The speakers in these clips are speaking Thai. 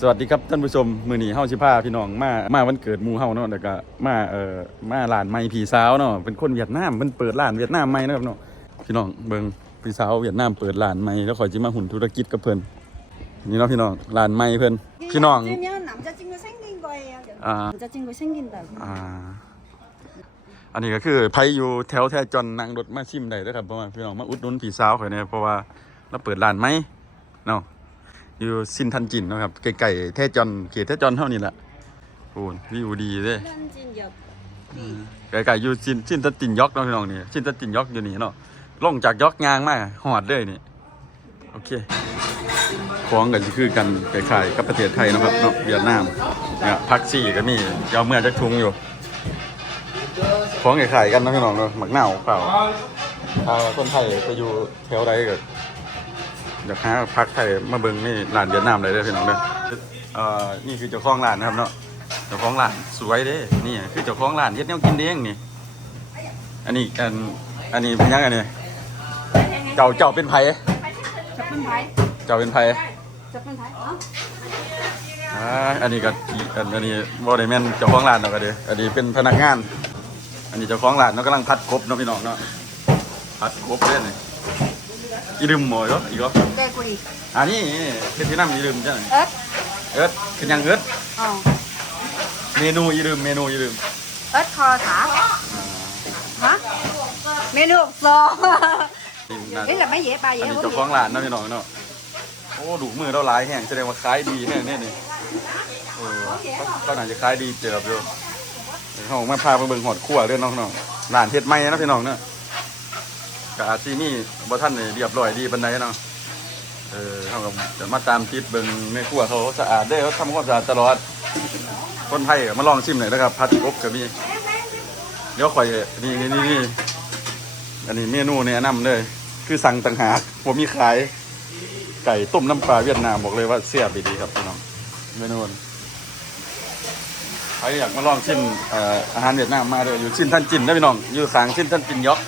สวัสดีครับท่านผู้ชมมือหนีเฮาชิพาพี่น้องมามาวันเกิดมูเฮาเนาะแล้วก็มาเอ่อมาร้านไม้ผีสาวเนาะเป็นคนเวียดนามมันเปิดร้านเวียดนามไม้นะครับเนาะพี่น้องเบิ่งผีสาวเวียดนามเปิดร้านไม้แล้วคอยจิมาหุ่นธุรกิจกับเพิ่นนี่เนาะพี่น้องร้านไม้เพิ่นพี่น้องอันนี้ก็คือไผอยู่แถวแท้จอนนางรถมาชิมได้เด้ครับเพราะว่าพี่น้องมาอุดหนุนผีสาวขอยเนี่ยเพราะว่าเราเปิดร้านไม้เนาะ อยู่สินทันจินนะครับไก่ๆเทจอนเขตเทจอนเท่านี้แหละโอ้วิวดีเลยไก่ๆอยู่สินสินตันจินยอกนาะพี่น้องนี่สินตันจินยอกอยู่นี่เนาะล่องจากยอกยางมากหอดเลยนี่โอเคคล้องกันคือกันไก่ๆกับประเทศไทยนะครับเนาะเวียดนามเนี่ยพักสี่ก็มียาวเมื่อจะทุงอยู่คล้องไก่ๆกันนะพี่น้องเนาะหมักเน่าเปล่าถ้าคนไทยไปอยู่แถวใดก็ อยากหาพักไทยมาเบิ่งนี่ร้านเดียดน้ำเลยเด้อพี่น้องเด้อเอ่อนี่คือเจ้าของร้านนะครับเนาะเจ้าของร้านสวยเด้นี่คือเจ้าของร้านเฮ็ดแนวกินเด้งนี่ อันนี้อันอันนี้เป็นยังไงเนี่ยเจ้าเจ้าเป็นไผ่เจ้าเป็นไผจะเป็นไผเอ้าอ่อันนี้ก็อันอันนี้บ่ได้แมนเจ้าของร้านเนาะก็เด้อันนี้เป็นพนักงาน อันนี้เจ้าของร้านเนาะกำลังพัดครบเนาะพี่น้องเนาะพัดครบเด้นี่ นี่อีลืมหมอยอีกเหรอ 떼구리. อันนี้เฮ็ดที่น้ำอีลืมจ้ะ 엇? เอิ้ดคือยังเอิ้ด 어. เมนูอีลืมเมนูอีลืม 엇 커다. 어? 메뉴 없어. นี่น่า 얘가 mấy 얘 ba อัน 얘 นี้ không เจ้าของร้านเนาะพี่น้องเนาะ โอ้ดูมือเราหลายแห้งแสดงว่าขายดีแห้งแน่นี่เออเขาเขาน่าจะขายดีเจอบอยู่เดี๋ยวเขามาพาไปเบิ่งหอดขั้วเรื่องน้องน้องๆร้านเฮ็ดใหม่นะพี่น้องเนาะ กอาซีนี่บ่ท่านนี่เรียบร้อยดีปานใดเนาะเออเขาก็จะมาตามติดเบิ่งในครัวเขาสะอาดเด้เขาทำความสะอาดตลอด คนไทยก็มาลองชิมหน่อยนะครับพัดกบก็มีเดี๋ยวข่อยนี่นี่นี่นี่อันนี้เมนูแนะนำเลย คือสั่งต่างหากผมมีขายไก่ต้มน้ำปลาเวียดนามบอกเลยว่าเสียบดีครับพี่น้องเมนูนี้ใครอยากมาลองชิมอออาหารเวียดนามมาเลยอยู่ชินท่านจินนะพี่น้องอยู่ขางชินท่านจินยอก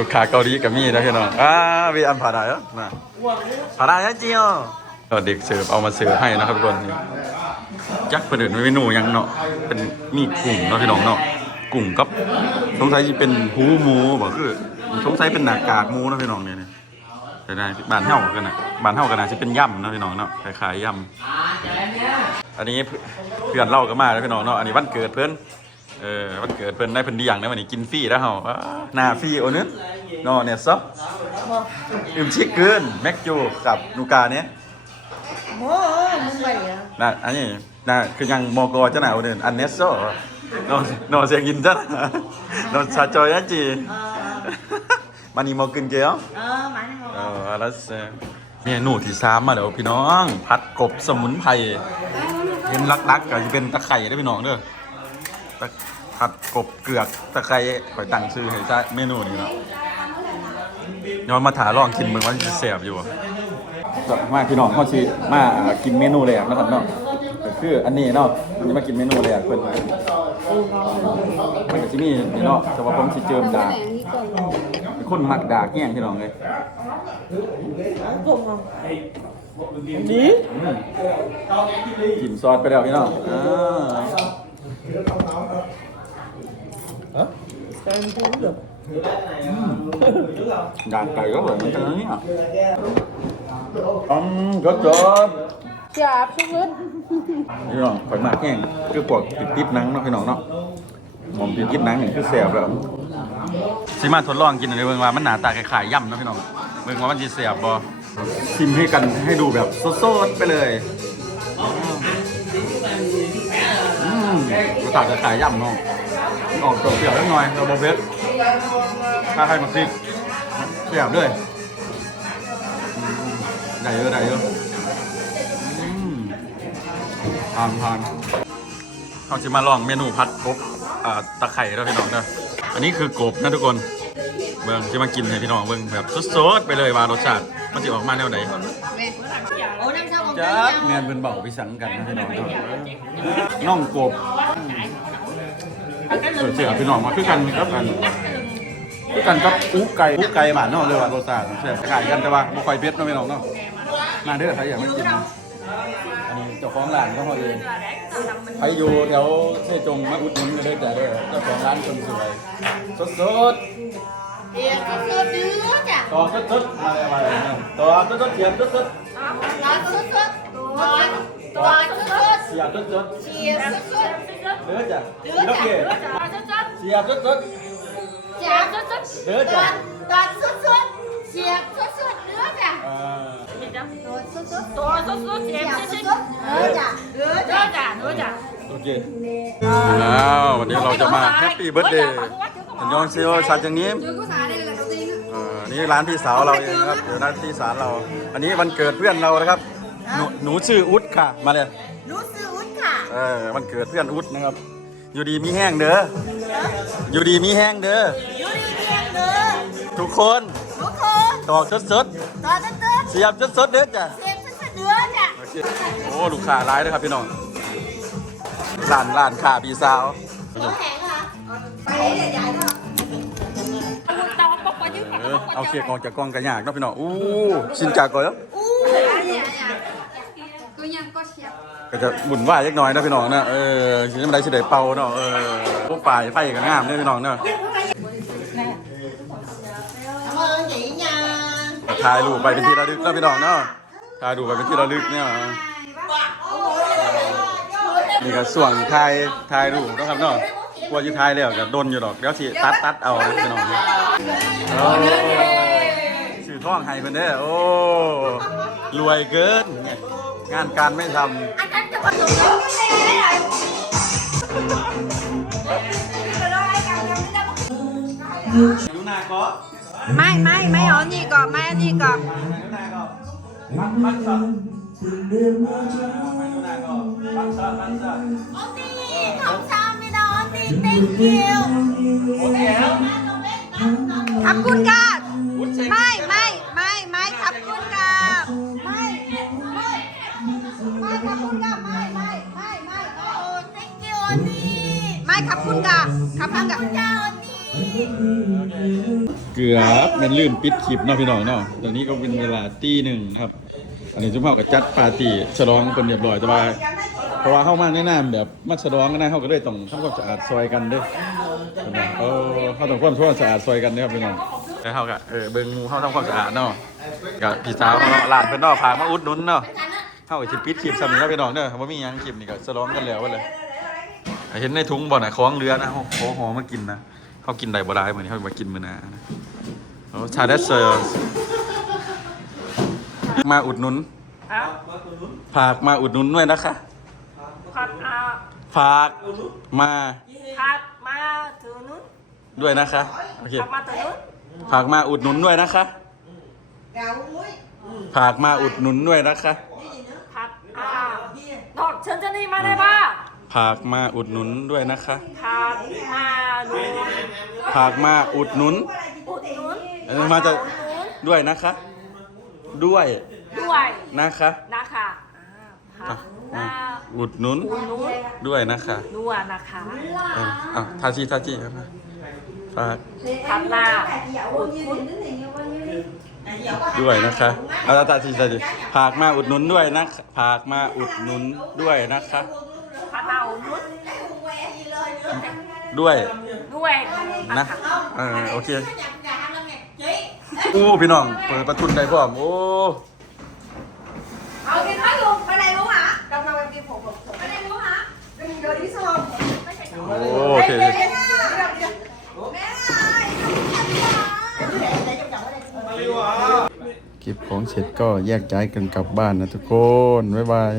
ลูกค้าเกาหลีกับมีนะพี่น้องอ่าวีอันผาดาเหรอมาผาดาเจียวก็เด็กเสิร์ฟเอามาเสิร์ฟให้นะครับทุกคนนี่จักประเดินเมนูยังเนาะเป็นมีกุ้งเนาะพี่น้องเนาะกุ้งกับสงสัยจะเป็นหูหมูบอกคือสงสัยเป็นหนากากหมูเนาะพี่น้องเนี่ยแต่ได้บ้านเฮากันนะบ้านเฮากันนะจะเป็นย่ำเนาะพี่น้องเนาะคล้ายๆย่ำอันนี้เพื่อนเล่ากันมาแล้วพี่น้องเนาะอันนี้วันเกิดเพิ่อน เออมันเกิดเพิ่นได้เพิ่นดีอย่างนะวันนี้กินฟรีแล้วเฮาอ้าหน้าฟรีโอ้นึกนอเนี่ยซะอิ่มชิคเกินแม็กจูกับนูกาเนี่ยโอ้มึงไปเหรน่ะอันนี้น่ะคือยังมอกอจ้ะน่ะโอนึกอันเนสโซนอนอนเสียงอินจ้ะนอนชาจอยนะจี มันนี่มอกินเกียวเออมันมอเออแล้วเมนูที่สามมาเดี๋ยวพี่น้อง ผัดกบสมุนไพรเป็นลักๆก็จะเป็นตะไคร้ได้พี่น้องเด้อ ตะผัดกบเกือกตะไคร่ข่อยตั้งชื่อให้จ้าเมนูนี้เนาะย้อนมาถาลองกินเมืองว่าจะแสบอยู่บ่มาพี่น้องเขาชีมาอ่ากินเมนูแรกนะครับเนาะก็คืออันนี้เนาะมันจะมากินเมนูแรกเพิ่นมันก็สิมีนี่เนาะแต่ว่าผมสิเจิมดาบเป็นคนมักดาบแห้งพี่น้องเลย 네? กินซอสไปแล้วพี่น้องอ่า Hả? Sao em không uống được? Gà cày rất là ngon จับชุบลึนี่น้องอยมากแห้งคือปวดติดติดหนังเนาะพี่น้องเนาะหมอติดติดงนี่คือแสบแล้ซีมาทดลองกินในเมืองว่ามันหนาตาไข่ไย่ำนะพี่น้องเมืองว่ามันจีแสบบอชิมให้กันให้ดูแบบสดๆไปเลย กูตัดจะขายย่ำเนาะออกตัวเปรี้ยวเล็กน้อยเราโบอเบสถ้าใครมาซิกเสียบด้วยใหญ่เยอะใหญ่เยอะทานทานเขาจะมาลองเมนูพัดกบตะไคร้แล้วพี่น้องเนาะอันนี้คือกบนะทุกคนเบิ้งจะมากินเลยพี่น้องเบิ้งแบบสดๆไปเลยว่ารสชาติมันจะออกมาแนวไหน จ้าเมียนเป็นเบาไปสังกันนะพี่น้องเนาะน่องกบเสียพี่น้องมาคือกันครับกันคือกันกับอู้ไก่อู้ไก่บ้านเนาะเลยว่ารสชาติแซ่บขายกันแต่ว่าบ่ค่อยเผ็ดเนาะพี่น้องเนาะมาเด้อใครอยากมากินนะอันนี้เจ้าของร้านก็เขาเองใครอยู่แถวเชจงมาอุดหนุนกันเด้อจ้ะเด้อเจ้าของร้านคนสวยสดส to rất rất mà lại mà lại to rất rất thiệt rất rất xìa rất rất đứa chả đứa kìa xìa rất rất đứa chả Okay. แล้ววันนี้เราจะมาแฮปปี้เบิร์ดเดย์ยองเซียวซาจังนิม นี่ร้านพี่สาวเราเองนะครับเดี๋ยวร้านพี่สาวเรา อันนี้วันเกิดเพื่อนเรานะครับ หนูหนูชื่ออุ๊ดค่ะ มาเลยรู้สึกอุ่นค่ะ เออวันเกิดเพื่อนอุ๊ดนะครับ อยู่ดีมีแห้งเด้อ อยู่ดีมีแห้งเด้อ อยู่ดีเพียงเด้อ ทุกคน ทุกคนตอกสดสดตัวสุดๆเสียบสดสดๆเด้อจ้ะๆเชียร์สุดๆดื้อจ้ะโอเคโอ้ลูกค้าร้ายนะครับพี่น้องร้านร้านค้าพี่สาวตัวแข็ง เออเอาเค้กออกจากกล่องกันยากเนาะพี่น้องอู้ชินจากก่อนแล้วอู้ก็ยังก็เชียบก็จะบุ่นวายเล็กน้อยนะพี่น้องนะเออสิน้ำไรสิได้เป่าเนาะเออพวกปลายไฟก็งามเนี่ยพี่น้องเนาะ cảm ơn chị nha ถ่ายรูปไปเป็นที่ระลึกเนาะพี่น้องเนาะถ่ายรูปไปเป็นที่ระลึกเนี่ยนี่ก็ส่วนถ่ายถ่ายรูปเนาะครับเนาะกลัวจะถ่ายแล้วก็โดนอยู่ดอกเดี๋ยวสิตัดตัดเอานะพี่น้องโอ้สื่อ ท่องให้เพิ่นเด้อโอ้รวยเกิน งานการไม่ทำ anh anh cho con dùng cái này này หนูนาก็ไม่ไม่ไม่เอานี่ก่อนไม่เอานี่ก่อนหนูนาก็ปักปักสัตว์หนูนาก็ปักสัตว์ปักสัตว์ Oti, không sao mấy đâu Oti, thank you โอเคแล้วขอบคุณค่ะม่ไม่ไม่ ขอบคุณค่ะไม่ไม่ไม่ไม่ Oh, thank you Oti ไม่ขอบคุณค่ะขอบคุณค่ะเกือบเป็นลืมปิดคลิปเนาะพี่น้องเนาะ ตอนนี้ก็เป็นเวลาตีหนึ่งครับ อันนี้จุ๊บเฮาก็จัดปาร์ตี้ฉลองคนเรียบร้อยแต่ว่า เพราะว่าเข้ามาแนะนำแบบมาฉลองกันนะเขาก็เลยต้องทำความสะอาดซอยกันเด้วยเออเขาต้องความสะอาดซอยกันเด้อครับพี่น้องแล้วเขาก็เออเบิ่งหมูเขาทำความสะอาดเนาะกับพี่สาวเนาะหลานเพิ่นเนาะพามาอุดหนุนเนาะ เฮาไอชิปิดคลิปซ้ำแล้าไปนอนเด้อบ่มีหยังขีปนี่ก็สลองกันแล้วเบิดเลยเห็นในถุงบ่น่ะของเรือนะโฮาขอหอมากินนะเขากินได้บ่ได้เหมือนี้เขามากินมือน้าะโอ้ชาเดสเซอร์มาอุดหนุนอ่ฝากมาอุดหนุนด้วยนะคะผัดอะฝากมาผัดมาถึนุนด้วยนะคะโาเคมาถึงนุนฝากมาอุดหนุนด้วยนะคะภฝากมาอุดหนุนด้วยนะคะ เชิญเจ้าหนี้มาได้ป่ะผากมาอุดหนุนด้วยนะคะผากมาอุดหนุนผากมาอุดหนุนอุดหนุนอันนี้มาจะด้วยนะคะ ด้วยด้วยนะคะ นะคะอ่าพามาอุดหนุนดหนุนด้วยนะคะนัวนะคะเอ้อ่ทาชีทาชีครับฝาก พัดหาอุดหนุน ด้วยนะคะ เอาตาจีตาจีผากมาอุดหนุนด้วยนะผากมาอุดหนุนด้วยนะคะด้วย ด้วยนะอ่าโอเคอู้พี่น้อง เปิดประทุนได้พร้อม โอ้ เอาพี่ เสร็จก็แยกย้ายกันกลับบ้านนะทุกคน บ๊ายบาย